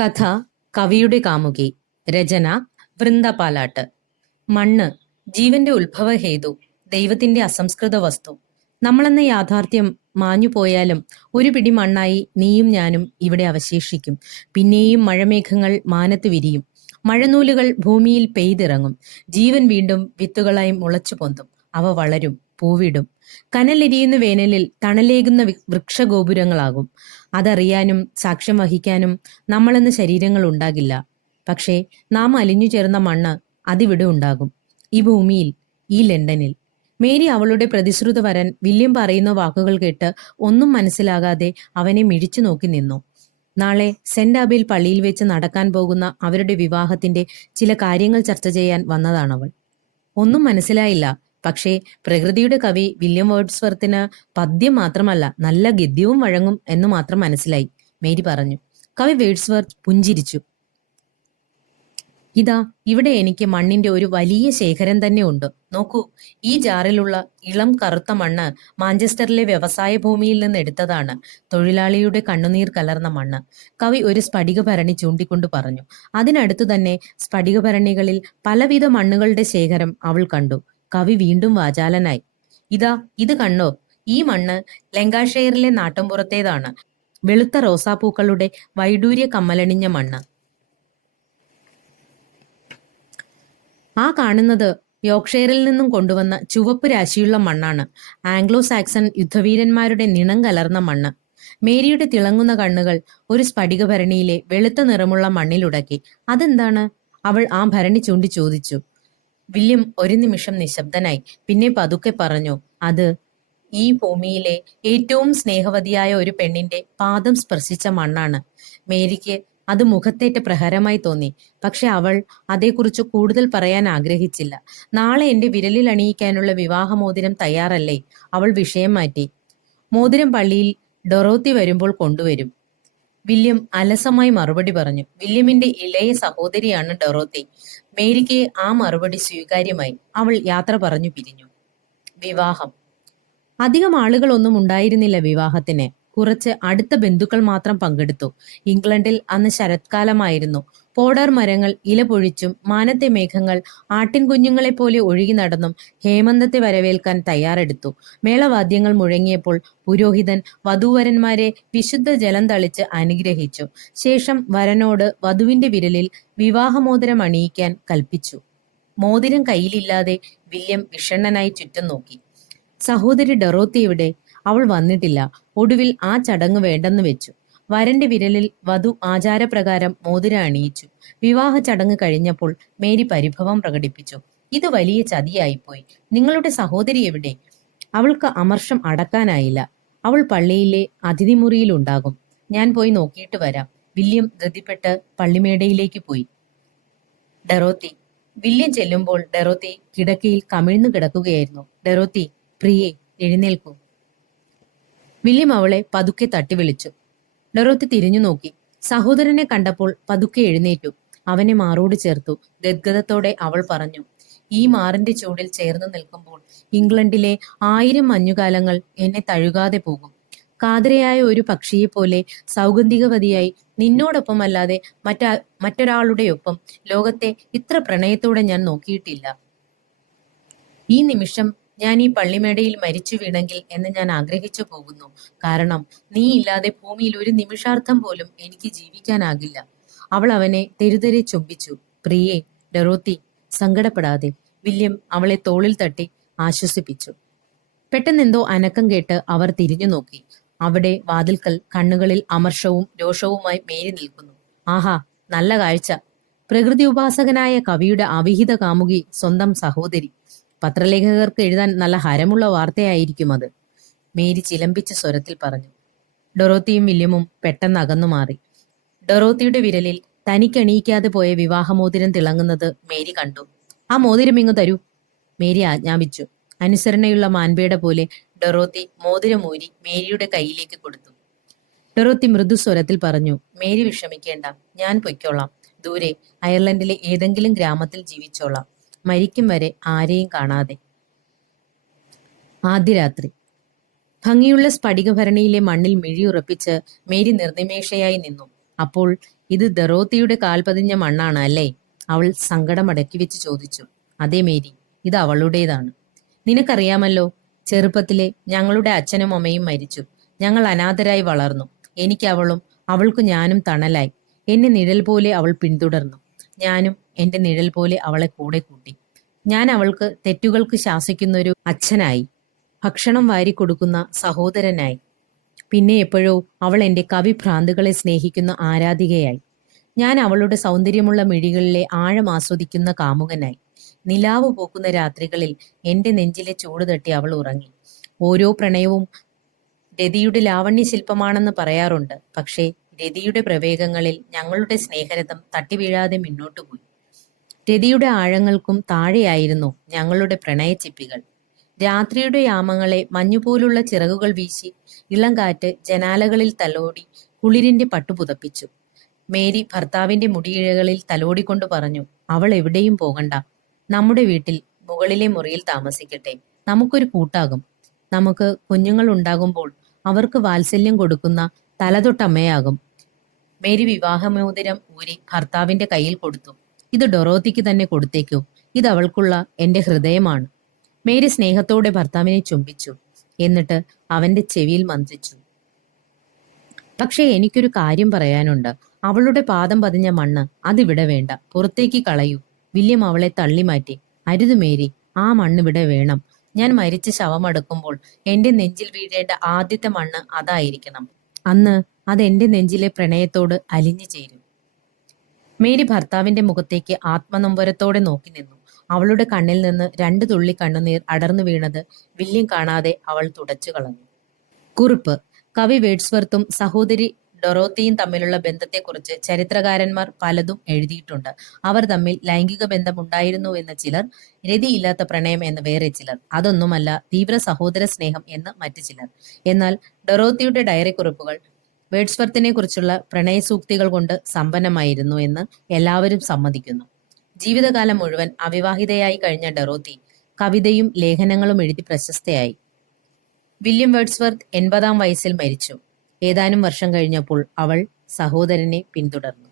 കഥ കവിയുടെ കാമുകി. രചന വൃന്ദ പാലാട്ട്. മണ്ണ് ജീവന്റെ ഉത്ഭവഹേതു, ദൈവത്തിന്റെ അസംസ്കൃത വസ്തു. നമ്മളെന്ന യാഥാർത്ഥ്യം മാഞ്ഞുപോയാലും ഒരു പിടി മണ്ണായി നീയും ഞാനും ഇവിടെ അവശേഷിക്കും. പിന്നെയും മഴമേഘങ്ങൾ മാനത്ത് വിരിയും, മഴനൂലുകൾ ഭൂമിയിൽ പെയ്തിറങ്ങും. ജീവൻ വീണ്ടും വിത്തുകളായി മുളച്ചു പൊന്തും. അവ വളരും, പൂവിടും. കനലെരിയുന്ന വേനലിൽ തണലേകുന്ന വൃക്ഷഗോപുരങ്ങളാകും. അതറിയാനും സാക്ഷ്യം വഹിക്കാനും നമ്മളെന്ന ശരീരങ്ങൾ ഉണ്ടാകില്ല. പക്ഷേ നാം അലിഞ്ഞു ചേർന്ന മണ്ണ് അതിവിടെ ഉണ്ടാകും, ഈ ഭൂമിയിൽ, ഈ ലണ്ടനിൽ. മേരി അവളുടെ പ്രതിശ്രുത വരൻ വില്യം പറയുന്ന വാക്കുകൾ കേട്ട് ഒന്നും മനസ്സിലാകാതെ അവനെ മിഴിച്ചു നോക്കി നിന്നു. നാളെ സെന്റ് ആബേൽ പള്ളിയിൽ വെച്ച് നടക്കാൻ പോകുന്ന അവരുടെ വിവാഹത്തിന്റെ ചില കാര്യങ്ങൾ ചർച്ച ചെയ്യാൻ വന്നതാണവൾ. ഒന്നും മനസ്സിലായില്ല. പക്ഷേ പ്രകൃതിയുടെ കവി വില്യം വേർഡ്സ്വർത്തിന് പദ്യം മാത്രമല്ല, നല്ല ഗദ്യവും വഴങ്ങും എന്ന് മാത്രം മനസ്സിലായി. മേരി പറഞ്ഞു. കവി വേർഡ്സ്വർത്ത് പുഞ്ചിരിച്ചു. ഇതാ, ഇവിടെ എനിക്ക് മണ്ണിന്റെ ഒരു വലിയ ശേഖരം തന്നെ ഉണ്ട്. നോക്കൂ, ഈ ജാറിലുള്ള ഇളം കറുത്ത മണ്ണ് മാഞ്ചസ്റ്ററിലെ വ്യവസായ ഭൂമിയിൽ നിന്ന് എടുത്തതാണ്. തൊഴിലാളിയുടെ കണ്ണുനീർ കലർന്ന മണ്ണ്. കവി ഒരു സ്ഫടികഭരണി ചൂണ്ടിക്കൊണ്ട് പറഞ്ഞു. അതിനടുത്തു തന്നെ സ്ഫടികഭരണികളിൽ പലവിധ മണ്ണുകളുടെ ശേഖരം അവൾ കണ്ടു. കവി വീണ്ടും വാചാലനായി. ഇതാ, ഇത് കണ്ണോ? ഈ മണ്ണ് ലങ്കാഷെയറിലെ നാട്ടുമ്പുറത്തേതാണ്. വെളുത്ത റോസാപ്പൂക്കളുടെ വൈഡൂര്യ കമ്മലണിഞ്ഞ മണ്ണ്. ആ കാണുന്നത് യോർക്ക്ഷയറിൽ നിന്നും കൊണ്ടുവന്ന ചുവപ്പ് രാശിയുള്ള മണ്ണാണ്. ആംഗ്ലോ സാക്സൺ യുദ്ധവീരന്മാരുടെ നിണം കലർന്ന മണ്ണ്. മേരിയുടെ തിളങ്ങുന്ന കണ്ണുകൾ ഒരു സ്ഫടികഭരണിയിലെ വെളുത്ത നിറമുള്ള മണ്ണിലുടക്കി. അതെന്താണ്? അവൾ ആ ഭരണി ചൂണ്ടി ചോദിച്ചു. വില്യം ഒരു നിമിഷം നിശബ്ദനായി. പിന്നെ പതുക്കെ പറഞ്ഞു, അത് ഈ ഭൂമിയിലെ ഏറ്റവും സ്നേഹവതിയായ ഒരു പെണ്ണിന്റെ പാദം സ്പർശിച്ച മണ്ണാണ്. മേരിക്ക് അത് മുഖത്തേറ്റ പ്രഹരമായി തോന്നി. പക്ഷെ അവൾ അതേക്കുറിച്ച് കൂടുതൽ പറയാൻ ആഗ്രഹിച്ചില്ല. നാളെ എന്റെ വിരലിൽ അണിയിക്കാനുള്ള വിവാഹമോതിരം തയ്യാറല്ലേ? അവൾ വിഷയം മാറ്റി. മോതിരം പള്ളിയിൽ ഡൊറോത്തി വരുമ്പോൾ കൊണ്ടുവരും. വില്യം അലസമായി മറുപടി പറഞ്ഞു. വില്യമിന്റെ ഇളയ സഹോദരിയാണ് ഡൊറോത്തി. മേരിക്ക് ആ മറുപടി സ്വീകാര്യമായി. അവൾ യാത്ര പറഞ്ഞു പിരിഞ്ഞു. വിവാഹം. അധികം ആളുകളൊന്നും ഉണ്ടായിരുന്നില്ല വിവാഹത്തിന്. കുറച്ച് അടുത്ത ബന്ധുക്കൾ മാത്രം പങ്കെടുത്തു. ഇംഗ്ലണ്ടിൽ അന്ന് ശരത്കാലമായിരുന്നു. പോഡർ മരങ്ങൾ ഇല പൊഴിച്ചും മാനത്തെ മേഘങ്ങൾ ആട്ടിൻകുഞ്ഞുങ്ങളെ പോലെ ഒഴുകി നടന്നും ഹേമന്തത്തെ വരവേൽക്കാൻ തയ്യാറെടുത്തു. മേളവാദ്യങ്ങൾ മുഴങ്ങിയപ്പോൾ പുരോഹിതൻ വധൂവരന്മാരെ വിശുദ്ധ ജലം തളിച്ച് അനുഗ്രഹിച്ചു. ശേഷം വരനോട് വധുവിന്റെ വിരലിൽ വിവാഹമോതിരം അണിയിക്കാൻ കൽപ്പിച്ചു. മോതിരം കയ്യിലില്ലാതെ വില്യം വിഷണ്ണനായി ചുറ്റും നോക്കി. സഹോദരി ഡൊറോത്തി എവിടെ? അവൾ വന്നിട്ടില്ല. ഒടുവിൽ ആ ചടങ്ങ് വേണ്ടെന്ന് വെച്ചു. വരന്റെ വിരലിൽ വധു ആചാരപ്രകാരം മോതിരം അണിയിച്ചു. വിവാഹ ചടങ്ങ് കഴിഞ്ഞപ്പോൾ മേരി പരിഭവം പ്രകടിപ്പിച്ചു. ഇത് വലിയ ചതിയായിപ്പോയി. നിങ്ങളുടെ സഹോദരി എവിടെ? അവൾക്ക് അമർഷം അടക്കാനായില്ല. അവൾ പള്ളിയിലെ അതിഥിമുറിയിലുണ്ടാകും. ഞാൻ പോയി നോക്കിയിട്ട് വരാം. വില്യം ധൃതിപ്പെട്ട് പള്ളിമേടയിലേക്ക് പോയി. ഡെറോത്തി. വില്യം ചെല്ലുമ്പോൾ ഡെറോത്തി കിടക്കയിൽ കമിഴ്ന്നു കിടക്കുകയായിരുന്നു. ഡെറോത്തി, പ്രിയേ, എഴുന്നേൽക്കൂ. വില്യം അവളെ പതുക്കെ തട്ടി വിളിച്ചു. ഡൊറോത്തി തിരിഞ്ഞു നോക്കി. സഹോദരനെ കണ്ടപ്പോൾ പതുക്കെ എഴുന്നേറ്റു. അവനെ മാറോട് ചേർത്തു. ഗദ്ഗദത്തോടെ അവൾ പറഞ്ഞു. ഈ മാറിന്റെ ചൂടിൽ ചേർന്നു നിൽക്കുമ്പോൾ ഇംഗ്ലണ്ടിലെ 1000 മഞ്ഞുകാലങ്ങൾ എന്നെ തഴുകാതെ പോകും. കാതരയായ ഒരു പക്ഷിയെപ്പോലെ സൗഗന്ധികവതിയായി നിന്നോടൊപ്പമല്ലാതെ മറ്റൊരാളുടെ ഒപ്പം ലോകത്തെ ഇത്ര പ്രണയത്തോടെ ഞാൻ നോക്കിയിട്ടില്ല. ഈ നിമിഷം ഞാൻ ഈ പള്ളിമേടയിൽ മരിച്ചു വീണെങ്കിൽ എന്ന് ഞാൻ ആഗ്രഹിച്ചു പോകുന്നു. കാരണം നീ ഇല്ലാതെ ഭൂമിയിൽ ഒരു നിമിഷാർത്ഥം പോലും എനിക്ക് ജീവിക്കാനാകില്ല. അവൾ അവനെ തെരുതെരെ ചുംബിച്ചു. പ്രിയേ, ഡൊറോത്തി, സങ്കടപ്പെടാതെ. വില്യം അവളെ തോളിൽ തട്ടി ആശ്വസിപ്പിച്ചു. പെട്ടെന്നെന്തോ അനക്കം കേട്ട് അവർ തിരിഞ്ഞു നോക്കി. അവിടെ വാതിൽക്കൽ കണ്ണുകളിൽ അമർഷവും രോഷവുമായി മേരി നിൽക്കുന്നു. ആഹാ, നല്ല കാഴ്ച! പ്രകൃതി ഉപാസകനായ കവിയുടെ അവിഹിത കാമുകി സ്വന്തം സഹോദരി. പത്രലേഖകർക്ക് എഴുതാൻ നല്ല ഹരമുള്ള വാർത്തയായിരിക്കും അത്, മേരി ചിലമ്പിച്ച സ്വരത്തിൽ പറഞ്ഞു. ഡൊറോത്തിയും വില്യമും പെട്ടെന്ന് അകന്നു മാറി. ഡൊറോത്തിയുടെ വിരലിൽ തനിക്കണിയിക്കാതെ പോയ വിവാഹമോതിരം തിളങ്ങുന്നത് മേരി കണ്ടു. ആ മോതിരം ഇങ്ങു തരൂ, മേരി ആജ്ഞാപിച്ചു. അനുസരണയുള്ള മാൻപേട പോലെ ഡൊറോത്തി മോതിരമൂരി മേരിയുടെ കയ്യിലേക്ക് കൊടുത്തു. ഡൊറോത്തി മൃദുസ്വരത്തിൽ പറഞ്ഞു. മേരി വിഷമിക്കേണ്ട, ഞാൻ പൊയ്ക്കോളാം. ദൂരെ അയർലൻഡിലെ ഏതെങ്കിലും ഗ്രാമത്തിൽ ജീവിച്ചോളാം, മരിക്കും വരെ ആരെയും കാണാതെ. ആദ്യ രാത്രി. ഭംഗിയുള്ള സ്ഫടികഭരണിയിലെ മണ്ണിൽ മിഴിയുറപ്പിച്ച് മേരി നിർനിമേഷയായി നിന്നു. അപ്പോൾ ഇത് ഡൊറോത്തിയുടെ കാൽ പതിഞ്ഞ മണ്ണാണ് അല്ലേ? അവൾ സങ്കടം അടക്കി വെച്ച് ചോദിച്ചു. അതെ മേരി, ഇത് അവളുടേതാണ്. നിനക്കറിയാമല്ലോ, ചെറുപ്പത്തിലെ ഞങ്ങളുടെ അച്ഛനും അമ്മയും മരിച്ചു. ഞങ്ങൾ അനാഥരായി വളർന്നു. എനിക്ക് അവളും അവൾക്കു ഞാനും തണലായി. എന്നെ നിഴൽ പോലെ അവൾ പിന്തുടർന്നു. ഞാനും എന്റെ നിഴൽ പോലെ അവളെ കൂടെ കൂട്ടി. ഞാൻ അവൾക്ക് തെറ്റുകൾക്ക് ശാസിക്കുന്നൊരു അച്ഛനായി, ഭക്ഷണം വാരിക്കൊടുക്കുന്ന സഹോദരനായി. പിന്നെ എപ്പോഴോ അവൾ എന്റെ കവിഭ്രാന്തുകളെ സ്നേഹിക്കുന്ന ആരാധികയായി. ഞാൻ അവളുടെ സൗന്ദര്യമുള്ള മിഴികളിലെ ആഴം ആസ്വദിക്കുന്ന കാമുകനായി. നിലാവ് പോക്കുന്ന രാത്രികളിൽ എന്റെ നെഞ്ചിലെ ചൂട് തട്ടി അവൾ ഉറങ്ങി. ഓരോ പ്രണയവും രതിയുടെ ലാവണ്യ ശില്പമാണെന്ന് പറയാറുണ്ട്. പക്ഷേ രതിയുടെ പ്രവേഗങ്ങളിൽ ഞങ്ങളുടെ സ്നേഹരഥം തട്ടിവീഴാതെ മുന്നോട്ടു പോയി. രതിയുടെ ആഴങ്ങൾക്കും താഴെയായിരുന്നു ഞങ്ങളുടെ പ്രണയച്ചിപ്പികൾ. രാത്രിയുടെ യാമങ്ങളെ മഞ്ഞുപോലുള്ള ചിറകുകൾ വീശി ഇളം കാറ്റ് ജനാലകളിൽ തലോടി കുളിരിന്റെ പട്ടുപുതപ്പിച്ചു. മേരി ഭർത്താവിന്റെ മുടിയിഴകളിൽ തലോടിക്കൊണ്ട് പറഞ്ഞു, അവൾ എവിടെയും പോകണ്ട. നമ്മുടെ വീട്ടിൽ മുകളിലെ മുറിയിൽ താമസിക്കട്ടെ. നമുക്കൊരു കൂട്ടാകും. നമുക്ക് കുഞ്ഞുങ്ങൾ ഉണ്ടാകുമ്പോൾ അവർക്ക് വാത്സല്യം കൊടുക്കുന്ന തലതൊട്ടമ്മയാകും. മേരി വിവാഹമോതിരം ഊരി ഭർത്താവിന്റെ കയ്യിൽ കൊടുത്തു. ഇത് ഡൊറോത്തിക്ക് തന്നെ കൊടുത്തേക്കൂ. ഇത് അവൾക്കുള്ള എന്റെ ഹൃദയമാണ്. മേരി സ്നേഹത്തോടെ ഭർത്താവിനെ ചുംബിച്ചു. എന്നിട്ട് അവന്റെ ചെവിയിൽ മന്ത്രിച്ചു. പക്ഷേ എനിക്കൊരു കാര്യം പറയാനുണ്ട്. അവളുടെ പാദം പതിഞ്ഞ മണ്ണ് അതിവിടെ വേണ്ട. പുറത്തേക്ക് കളയൂ. വില്യം അവളെ തള്ളി മാറ്റി. അരുത് മേരി, ആ മണ്ണിവിടെ വേണം. ഞാൻ മരിച്ച് ശവമടക്കുമ്പോൾ എന്റെ നെഞ്ചിൽ വീഴേണ്ട ആദ്യത്തെ മണ്ണ് അതായിരിക്കണം. അന്ന് അതെന്റെ നെഞ്ചിലെ പ്രണയത്തോട് അലിഞ്ഞു ചേരും. മേരി ഭർത്താവിന്റെ മുഖത്തേക്ക് ആത്മനൊമ്പരത്തോടെ നോക്കി നിന്നു. അവളുടെ കണ്ണിൽ നിന്ന് 2 തുള്ളി കണ്ണുനീർ അടർന്നു വീണത് വില്യം കാണാതെ അവൾ തുടച്ചു കളഞ്ഞു. കുറിപ്പ്: കവി വേഡ്സ്വർത്തും സഹോദരി ഡൊറോത്തിയും തമ്മിലുള്ള ബന്ധത്തെക്കുറിച്ച് ചരിത്രകാരന്മാർ പലതും എഴുതിയിട്ടുണ്ട്. അവർ തമ്മിൽ ലൈംഗിക ബന്ധമുണ്ടായിരുന്നു എന്ന് ചിലർ, രതിയില്ലാത്ത പ്രണയം എന്ന് വേറെ ചിലർ, അതൊന്നുമല്ല തീവ്ര സഹോദര സ്നേഹം എന്ന് മറ്റു ചിലർ. എന്നാൽ ഡൊറോത്തിയുടെ ഡയറി കുറിപ്പുകൾ വേഡ്സ്വർത്തിനെ കുറിച്ചുള്ള പ്രണയസൂക്തികൾ കൊണ്ട് സമ്പന്നമായിരുന്നു എന്ന് എല്ലാവരും സമ്മതിക്കുന്നു. ജീവിതകാലം മുഴുവൻ അവിവാഹിതയായി കഴിഞ്ഞ ഡൊറോത്തി കവിതയും ലേഖനങ്ങളും എഴുതി പ്രശസ്തയായി. വില്യം വേഡ്സ്വർത്ത് 80-ാം വയസ്സിൽ മരിച്ചു. ഏതാനും വർഷം കഴിഞ്ഞപ്പോൾ അവൾ സഹോദരനെ പിന്തുടർന്നു.